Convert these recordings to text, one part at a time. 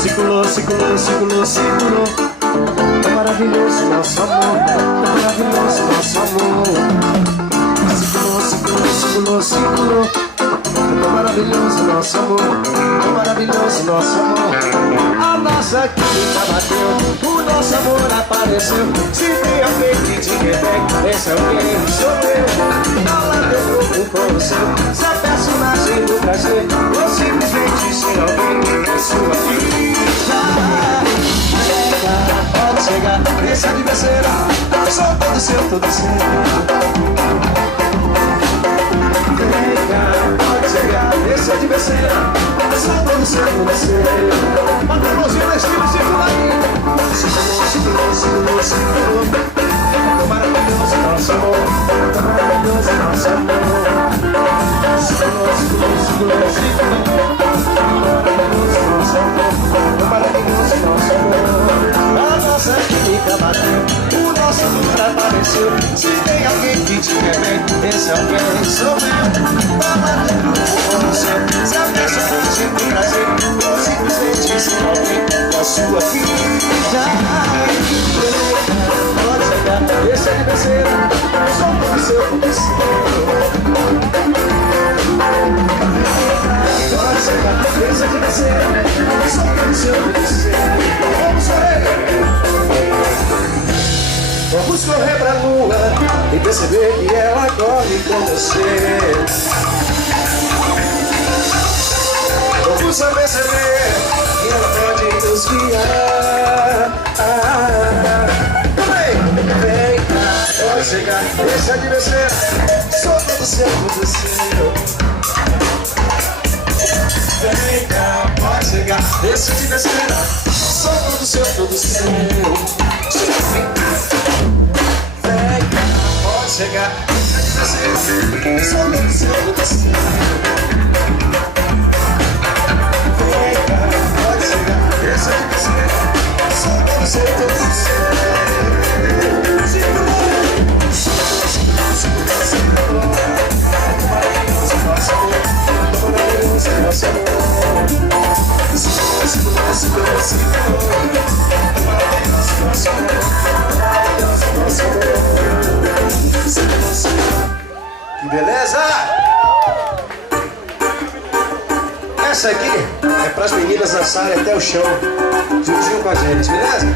Circulou, circulou, circulou, circulou. Tão maravilhoso nosso amor, tão maravilhoso nosso amor. Circulou, circulou, circulou, circulou. Tão maravilhoso nosso amor, tão maravilhoso nosso amor. A nossa química bateu, o nosso amor apareceu. Se tem alguém que te quer, esse alguém sou eu. Ela deu corpo com o seu, se a personagem do prazer, ou simplesmente ser alguém é sua vida. Pode chegar, esse adversário, sou todo seu, todo seu. Pode chegar, esse adversário, sou todo seu, todo seu. Bota a mãozinha na esquina e circula aí. Circulou, circulou, circulou, circulou. Tão maravilhoso nosso amor, tão maravilhoso nosso amor. Circulou, circulou, circulou, circulou. Tão maravilhoso nosso amor, tão maravilhoso nosso amor. A nossa química bateu, o nosso amor apareceu. Se tem alguém que te quer bem, esse alguém sou eu. Fala de grupo com você, se a personagem do prazer, ou simplesmente ser alguém da sua vida. Pode chegar, esse adversário, sou todo seu, todo seu. Pode chegar, esse adversário, sou todo seu, todo seu. Vamos correr! Vamos correr pra lua e perceber que ela corre com você. Vamos perceber que ela pode nos guiar. Vem cá, pode chegar, esse adversário, sou todo seu, todo seu. Vem cá, pode chegar, esse adversário, sou todo seu, todo seu. Vem cá, pode chegar, esse adversário, sou todo seu, todo seu. Vem cá, pode chegar, esse adversário, sou todo seu, todo seu. Que beleza! Essa aqui é para as meninas dançarem até o chão, juntinho com a gente, beleza?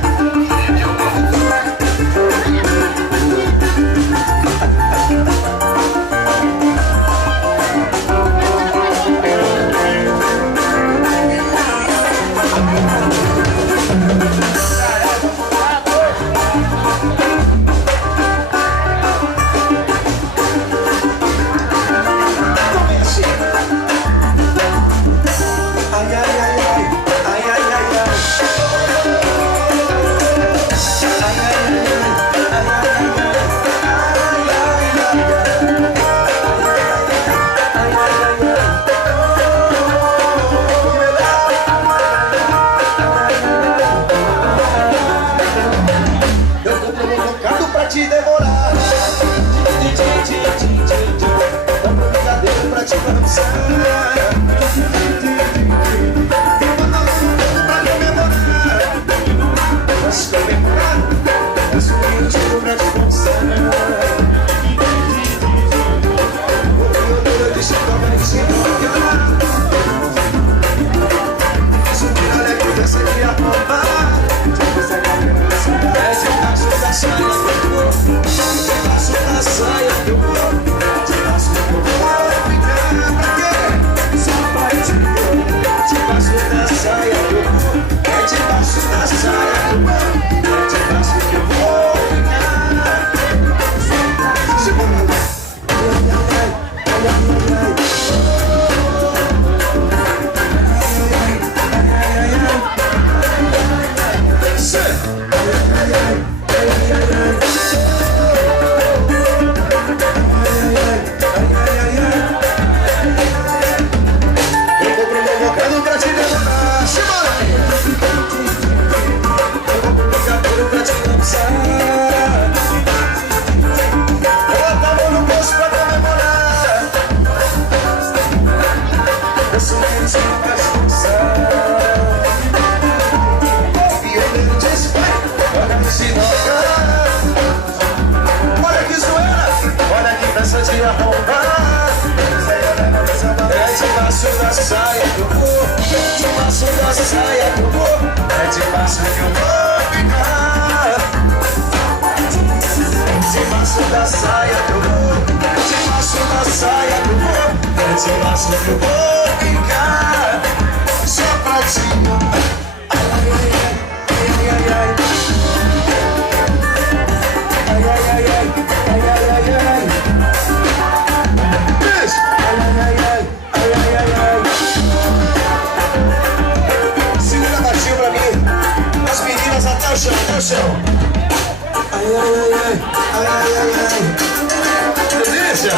saia que eu vou, debaixo da saia que eu vou, é debaixo que eu vou ficar. Debaixo da saia que eu vou, debaixo da saia que eu vou, é debaixo que eu vou ficar. Só pra ti. Ai, ai, ai, ai, ai, ai. Ai, ai, ai, ai, ai, ai, ai, ai. Beijo. Ai, ai, ai, ai, ai, ai, ai, ai. Segura baixinho pra mim. As meninas até o chão, até o chão. Ai, ai, ai, ai, ai, ai, ai. Delícia.